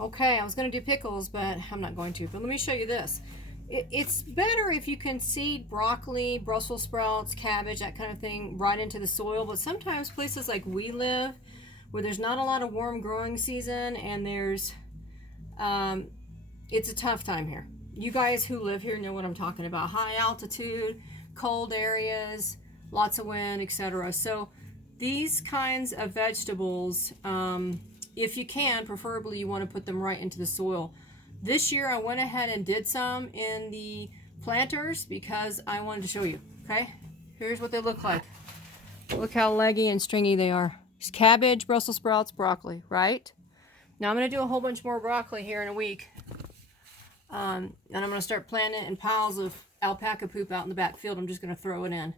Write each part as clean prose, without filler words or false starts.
Okay, I was going to do pickles, but I'm not going to. But let me show you this. It's better if you can seed broccoli, Brussels sprouts, cabbage, that kind of thing right into the soil. But sometimes places like we live, where there's not a lot of warm growing season and it's a tough time here. You guys who live here know what I'm talking about. High altitude, cold areas, lots of wind, etc. So these kinds of vegetables, if you can, preferably you want to put them right into the soil. This year I went ahead and did some in the planters because I wanted to show you. Okay, here's what they look like. Look how leggy and stringy they are. It's cabbage, Brussels sprouts, broccoli, right? Now I'm going to do a whole bunch more broccoli here in a week. And I'm going to start planting it in piles of alpaca poop out in the back field. I'm just going to throw it in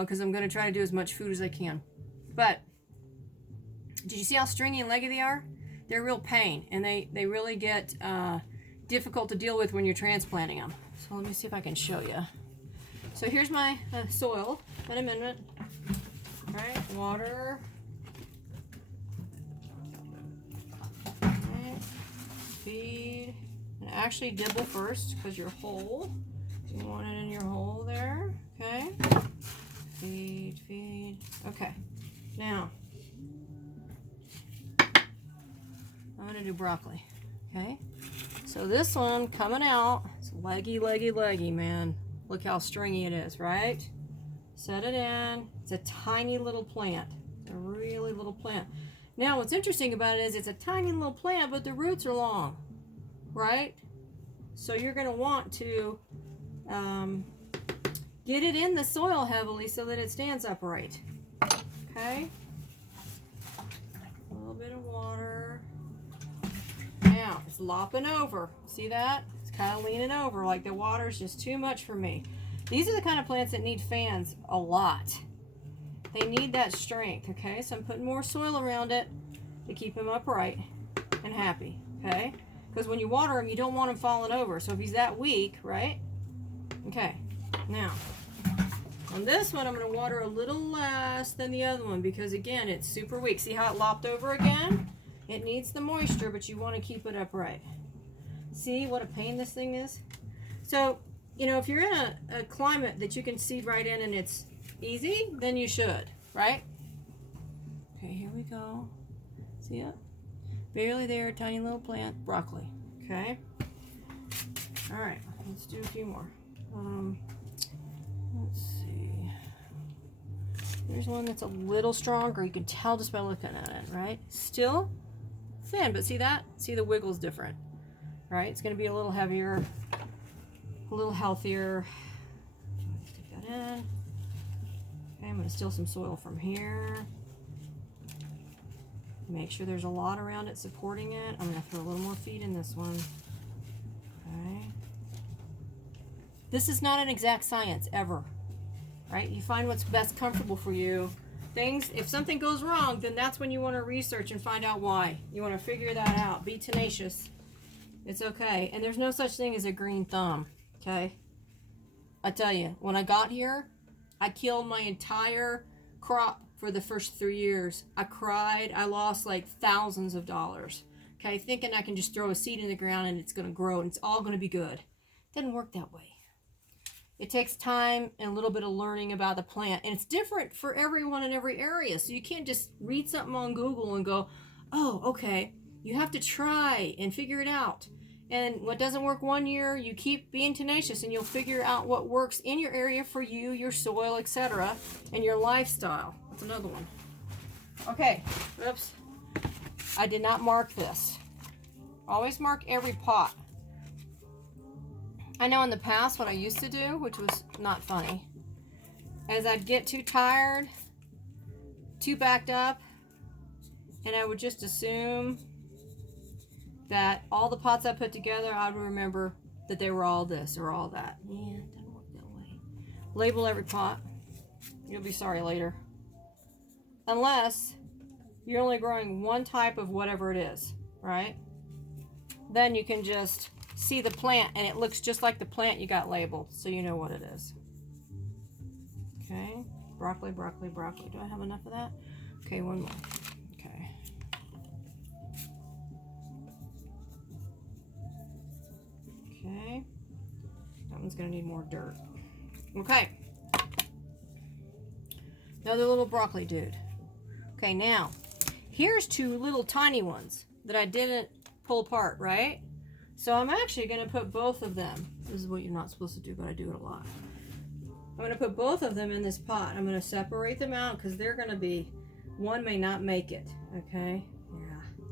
because I'm going to try to do as much food as I can. But did you see how stringy and leggy they are? They're a real pain, and they really get difficult to deal with when you're transplanting them. So let me see if I can show you. So here's my soil, an amendment. All right, water. All right, feed. And actually dibble first because you're whole. You want it in your hole there. Okay. Feed, feed. Okay. Now, I'm going to do broccoli. Okay. So this one coming out, it's leggy, leggy, leggy, man. Look how stringy it is, right? Set it in. It's a tiny little plant. It's a really little plant. Now, what's interesting about it is it's a tiny little plant, but the roots are long, right? So you're going to want to get it in the soil heavily so that it stands upright. Okay. A little bit of water. Now, it's lopping over. See that? It's kind of leaning over like the water's just too much for me. These are the kind of plants that need fans a lot. They need that strength, okay? So I'm putting more soil around it to keep him upright and happy, okay? Because when you water him, you don't want him falling over. So if he's that weak, right? Okay, now, on this one, I'm going to water a little less than the other one because, again, it's super weak. See how it lopped over again? It needs the moisture, but you want to keep it upright. See what a pain this thing is? So, you know, if you're in a climate that you can seed right in and it's easy, then you should, right? Okay, here we go. See it? Barely there, tiny little plant, broccoli. Okay. All right, let's do a few more. Let's see. There's one that's a little stronger. You can tell just by looking at it, right? Still thin, but see that? See the wiggle's different, right? It's going to be a little heavier, a little healthier. Stick that in. Okay, I'm going to steal some soil from here. Make sure there's a lot around it supporting it. I'm going to throw a little more feed in this one. Okay. This is not an exact science, ever. Right? You find what's best comfortable for you. Things, if something goes wrong, then that's when you want to research and find out why. You want to figure that out. Be tenacious. It's okay. And there's no such thing as a green thumb. Okay? I tell you, when I got here, I killed my entire crop for the first 3 years. I cried. I lost like thousands of dollars. Okay, thinking I can just throw a seed in the ground and it's going to grow and it's all going to be good. It doesn't work that way. It takes time and a little bit of learning about the plant. And it's different for everyone in every area. So you can't just read something on Google and go, oh, okay. You have to try and figure it out. And what doesn't work one year, you keep being tenacious and you'll figure out what works in your area for you, your soil, etc., and your lifestyle. That's another one. Okay, oops. I did not mark this. Always mark every pot. I know in the past what I used to do, which was not funny, is I'd get too tired, too backed up, and I would just assume that all the pots I put together, I would remember that they were all this or all that. Yeah, it doesn't work that way. Label every pot. You'll be sorry later. Unless you're only growing one type of whatever it is, right? Then you can just see the plant and it looks just like the plant you got labeled, so you know what it is. Okay, broccoli, broccoli, broccoli. Do I have enough of that? Okay, one more. Okay. Okay. That one's going to need more dirt. Okay. Another little broccoli dude. Okay, now, here's two little tiny ones that I didn't pull apart, right? So I'm actually going to put both of them. This is what you're not supposed to do, but I do it a lot. I'm going to put both of them in this pot. I'm going to separate them out because they're going to be, one may not make it, okay? Yeah.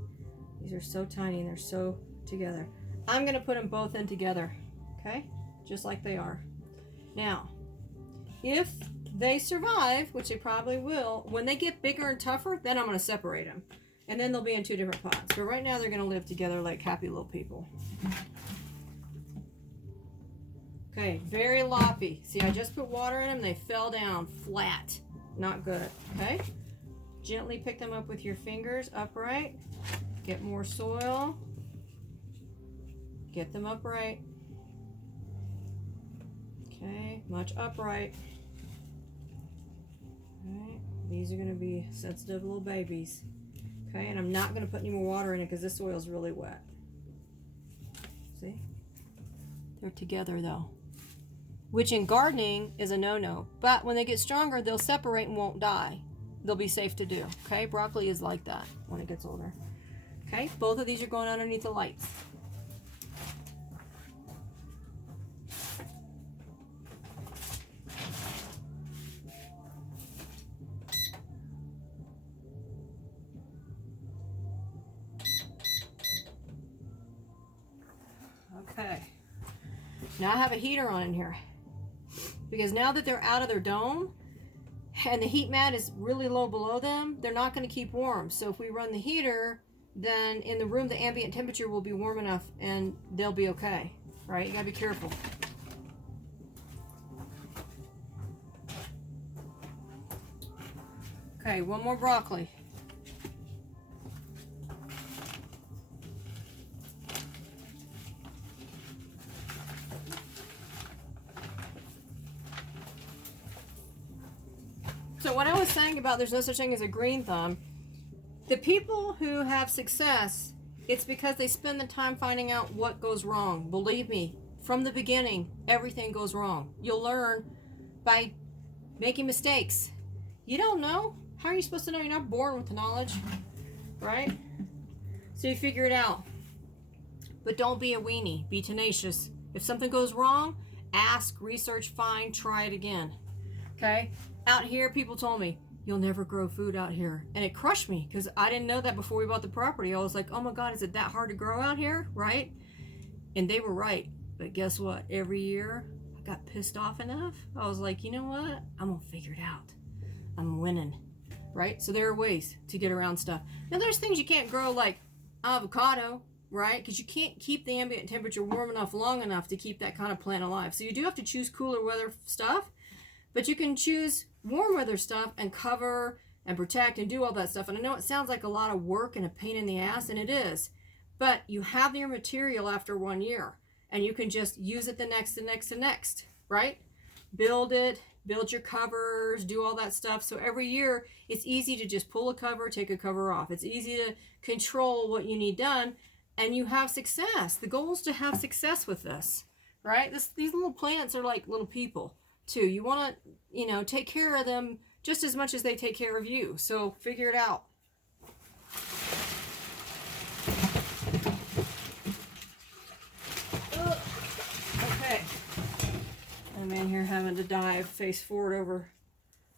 These are so tiny and they're so together. I'm going to put them both in together, okay? Just like they are. Now, if they survive, which they probably will, when they get bigger and tougher, then I'm going to separate them. And then they'll be in two different pots. But right now they're going to live together like happy little people. Okay, very loppy. See, I just put water in them. They fell down flat. Not good, okay? Gently pick them up with your fingers upright. Get more soil. Get them upright. Okay, much upright. Alright, these are going to be sensitive little babies. Okay, and I'm not going to put any more water in it because this soil is really wet. See? They're together though. Which in gardening is a no-no. But when they get stronger, they'll separate and won't die. They'll be safe to do. Okay, broccoli is like that when it gets older. Okay, both of these are going underneath the lights. Okay, now I have a heater on in here because now that they're out of their dome and the heat mat is really low below them, they're not going to keep warm. So if we run the heater, then in the room the ambient temperature will be warm enough and they'll be okay, right? You gotta be careful. Okay, one more broccoli. So what I was saying about there's no such thing as a green thumb, the people who have success, it's because they spend the time finding out what goes wrong. Believe me, from the beginning, everything goes wrong. You'll learn by making mistakes. You don't know. How are you supposed to know? You're not born with the knowledge, right? So you figure it out. But don't be a weenie. Be tenacious. If something goes wrong, ask, research, find, try it again. Okay? Out here, people told me, you'll never grow food out here. And it crushed me because I didn't know that before we bought the property. I was like, oh my God, is it that hard to grow out here? Right? And they were right. But guess what? Every year, I got pissed off enough. I was like, you know what? I'm going to figure it out. I'm winning. Right? So there are ways to get around stuff. Now, there's things you can't grow like avocado, right? Because you can't keep the ambient temperature warm enough long enough to keep that kind of plant alive. So you do have to choose cooler weather stuff. But you can choose warm weather stuff and cover and protect and do all that stuff. And I know it sounds like a lot of work and a pain in the ass, and it is. But you have your material after 1 year. And you can just use it the next, right? Build it, build your covers, do all that stuff. So every year, it's easy to just pull a cover, take a cover off. It's easy to control what you need done, and you have success. The goal is to have success with this, right? These little plants are like little people. Too. You want to, take care of them just as much as they take care of you. So figure it out. Okay. I'm in here having to dive face forward over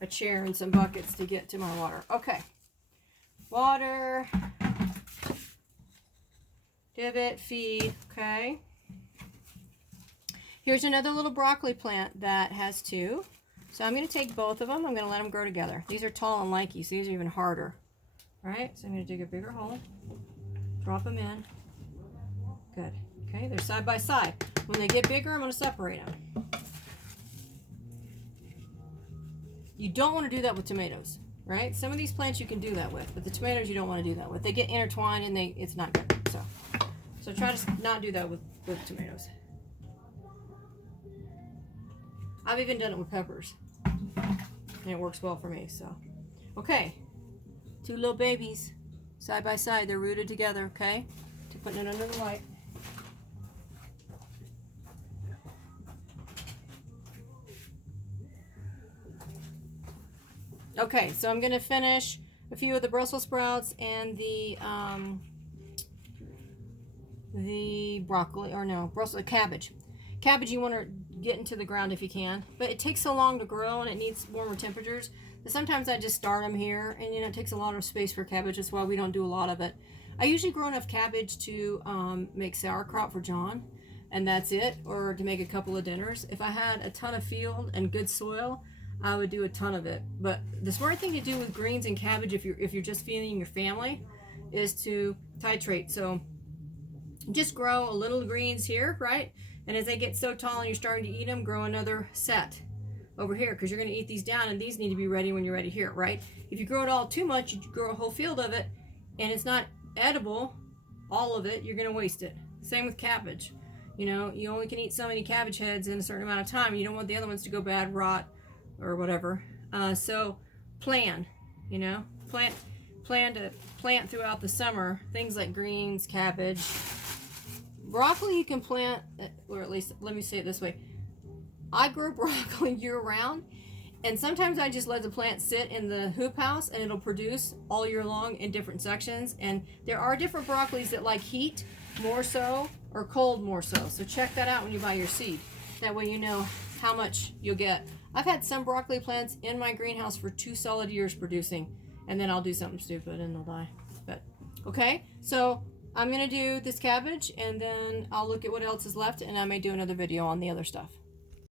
a chair and some buckets to get to my water. Okay. Water. Divot, feed. Okay. Here's another little broccoli plant that has two. So I'm going to take both of them. I'm going to let them grow together. These are tall and lanky, so these are even harder. All right, so I'm going to dig a bigger hole. Drop them in. Good. Okay, they're side by side. When they get bigger, I'm going to separate them. You don't want to do that with tomatoes, right? Some of these plants you can do that with, but the tomatoes you don't want to do that with. They get intertwined and it's not good. So try to not do that with tomatoes. I've even done it with peppers, and it works well for me, so. Okay, two little babies, side by side, they're rooted together, okay? To putting it under the light. Okay, so I'm going to finish a few of the Brussels sprouts and the broccoli, or no, Brussels cabbage. Cabbage you want to get into the ground if you can, but it takes so long to grow and it needs warmer temperatures. But sometimes I just start them here, and it takes a lot of space for cabbage. That's why we don't do a lot of it. I usually grow enough cabbage to make sauerkraut for John, and that's it, or to make a couple of dinners. If I had a ton of field and good soil, I would do a ton of it. But the smart thing to do with greens and cabbage, if you're just feeding your family, is to titrate. So just grow a little greens here, right? And as they get so tall and you're starting to eat them, grow another set over here, because you're going to eat these down, and these need to be ready when you're ready here, right? If you grow it all too much, you grow a whole field of it, and it's not edible, all of it, you're going to waste it. Same with cabbage. You know, you only can eat so many cabbage heads in a certain amount of time. You don't want the other ones to go bad, rot, or whatever. So plan, you know, plan to plant throughout the summer things like greens, cabbage, broccoli. You can plant, or at least let me say it this way, I grow broccoli year round, and sometimes I just let the plant sit in the hoop house and it'll produce all year long in different sections. And there are different broccolis that like heat more so, or cold more so. So check that out when you buy your seed. That way you know how much you'll get. I've had some broccoli plants in my greenhouse for 2 solid years producing, and then I'll do something stupid and they'll die. But okay, so I'm gonna do this cabbage, and then I'll look at what else is left, and I may do another video on the other stuff.